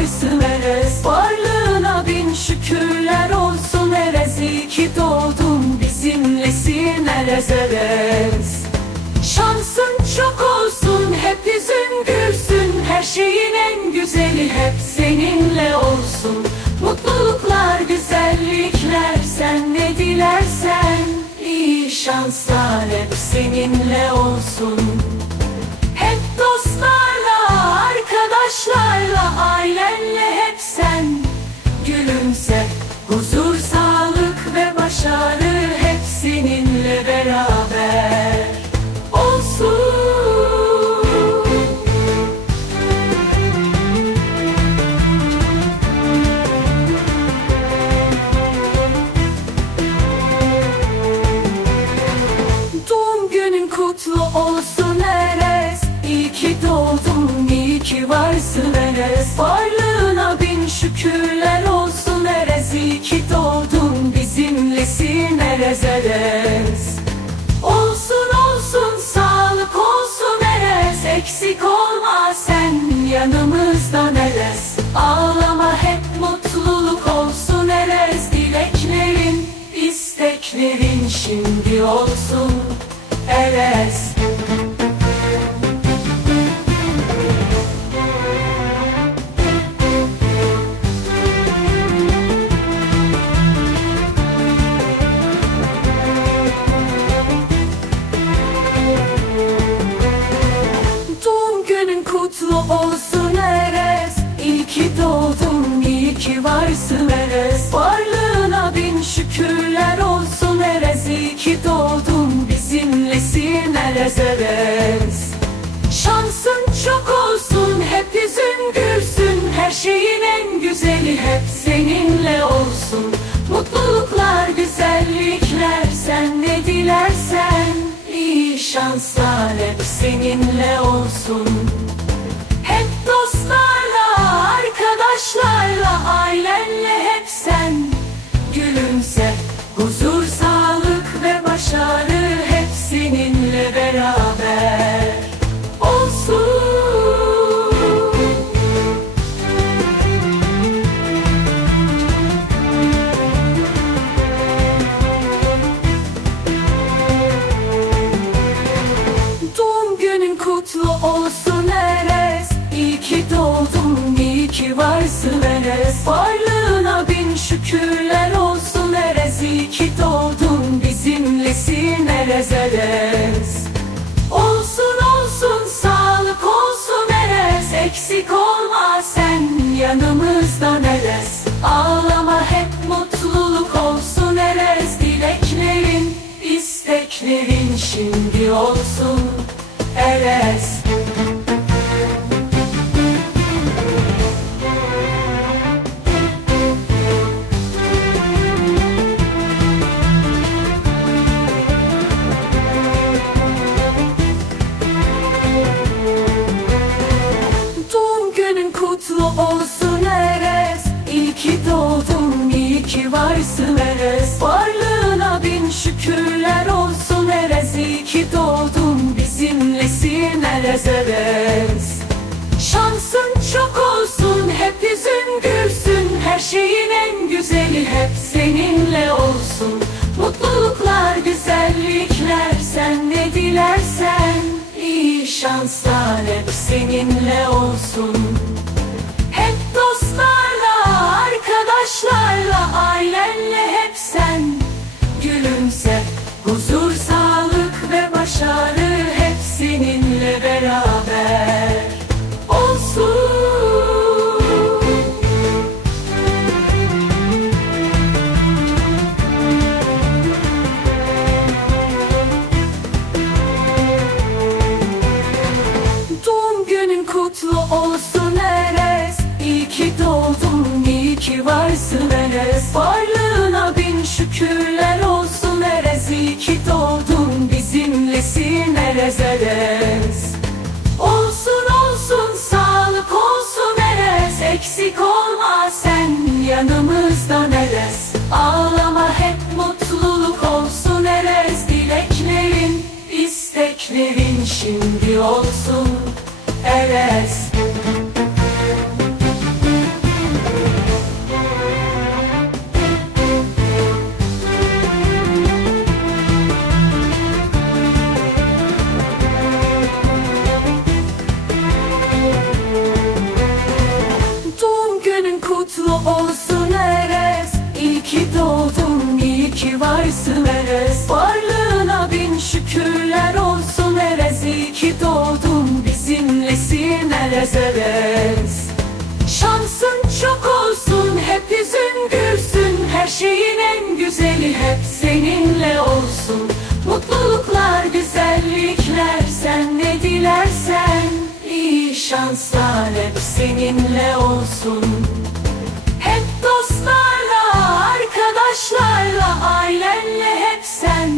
varsın Eres Varlığına bin şükürler olsun Eres İyi ki doğdun, bizimlesin Eres Eres Şansın çok olsun, hep yüzün gülsün. Her şeyin en güzeli hep seninle olsun. Mutluluklar, güzellikler, sen ne dilersen. İyi şanslar hep seninle olsun arkadaşlarla, ailenle hep sen. Gülümse, huzur, sağlık ve başarı hep seninle beraber Eres Varlığına bin şükürler olsun. Eres İyi ki doğdun, bizimlesin Eres Eres Olsun olsun, sağlık olsun Eres Eksik olma sen yanımızdan Eres Ağlama hep mutluluk olsun Eres Dileklerin, isteklerin şimdi olsun varsın Eres Varlığına bin şükürler olsun Eres İyi ki doğdun, bizimlesin Eres Eres Şansın çok olsun, hep yüzün gülsün Her şeyin en güzeli hep seninle olsun. Mutluluklar, güzellikler, sen ne dilersen İyi şanslar hep seninle olsun olsun Eres İyi ki doğdun, iyi ki varsın Eres. Varlığına bin şükürler olsun Eres. İyi ki doğdun, bizimlesin Eres Eres. Olsun olsun, sağlık olsun Eres. Eksik olma sen yanımızdan Eres. Ağlama hep mutluluk olsun Eres. Dileklerin, isteklerin şimdi olsun Eres Şansın çok olsun, hep yüzün gülsün. Her şeyin en güzeli hep seninle olsun. Mutluluklar, güzellikler, sen ne dilersen. İyi şanslar hep seninle olsun bizimlesin Eres Doğdun, iyi ki varsın Eres. Varlığına bin şükürler olsun Eres. İyi ki doğdun, bizimlesin Eres Eres. Şansın çok olsun, hep yüzün gülsün. Her şeyin en güzeli hep seninle olsun. Mutluluklar, güzellikler, sen ne dilersen İyi şanslar hep seninle olsun arkadaşlarla, ailenle hep sen.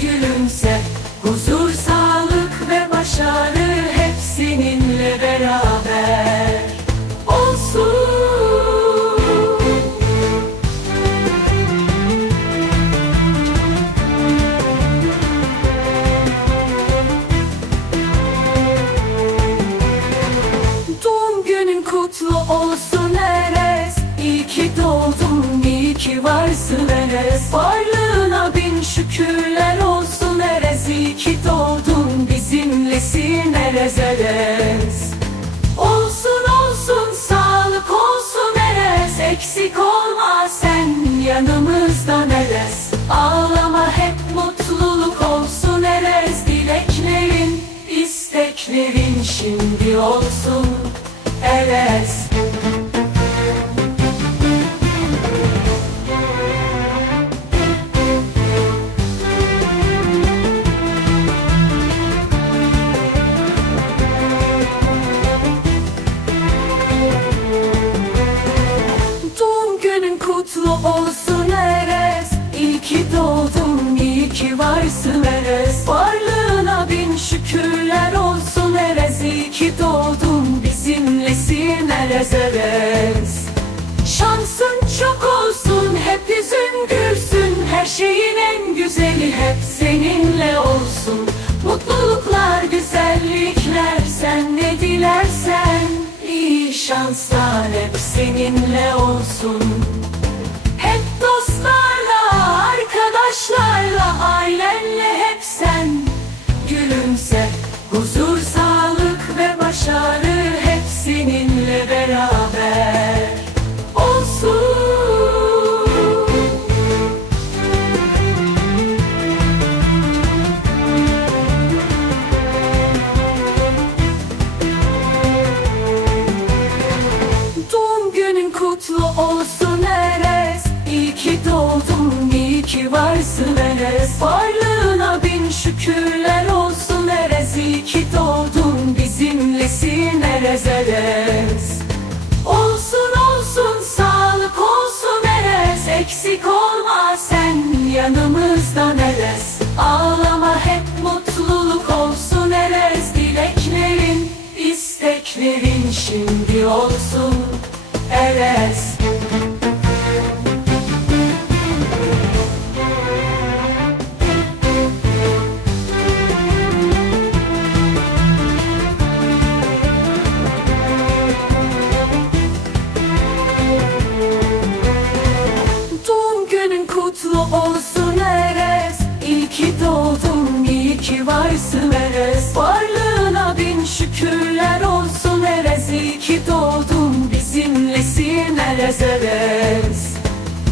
Gülümse, huzur, sağlık ve başarı hep seninle beraber varsın Eres Varlığına bin şükürler olsun. Eres İyi ki doğdun, bizimlesin. Eres Eres Olsun olsun, sağlık olsun. Eres Eksik olma sen yanımızdan Eres Ağlama kutlu olsun Eres. İyi ki doğdun, iyi ki varsın Eres. Varlığına bin şükürler olsun Eres. İyi ki doğdun, bizimlesin Eres Eres. Şansın çok olsun, hep yüzün gülsün. Her şeyin en güzeli hep seninle olsun. Mutluluklar, güzellikler, sen ne dilersen. İyi şanslar hep seninle olsun Gülümse, huzur, sağlık ve başarı hep seninle beraber olsun. Doğum günün kutlu olsun Eres. İyi ki doğdun, iyi ki varsın Eres. Varlığına bin şükürler olsun İyi ki doğdun, bizimlesin Eres Eres Olsun olsun, sağlık olsun Eres Eksik olma sen yanımızdan Eres Ağlama hep mutluluk olsun Eres Dileklerin, isteklerin şimdi olsun ki varsın Eres Varlığına bin şükürler olsun Eres İyi ki doğdun, bizimlesin Eres Eres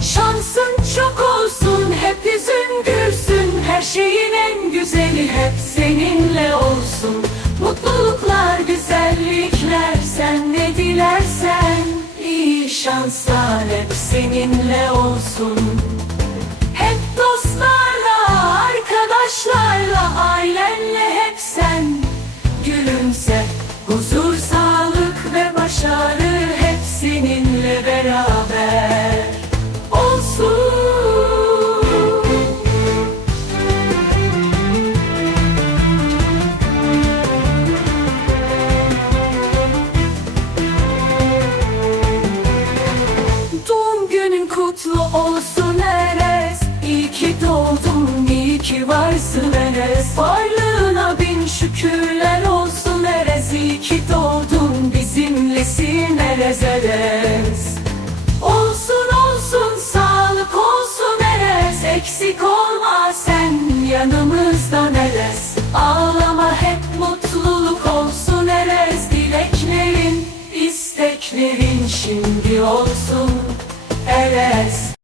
Şansın çok olsun, hep yüzün gülsün. Her şeyin en güzeli hep seninle olsun. Mutluluklar, güzellikler, sen ne dilersen. İyi şanslar hep seninle olsun olsun Enes Varlığına bin şükürler olsun. Enes İyi ki doğdun bizimlesin? Enes Enes Olsun olsun sağlık olsun. Enes Eksik olma sen yanımızdan Enes Ağlama hep mutluluk olsun. Enes Dileklerin isteklerin şimdi olsun. Enes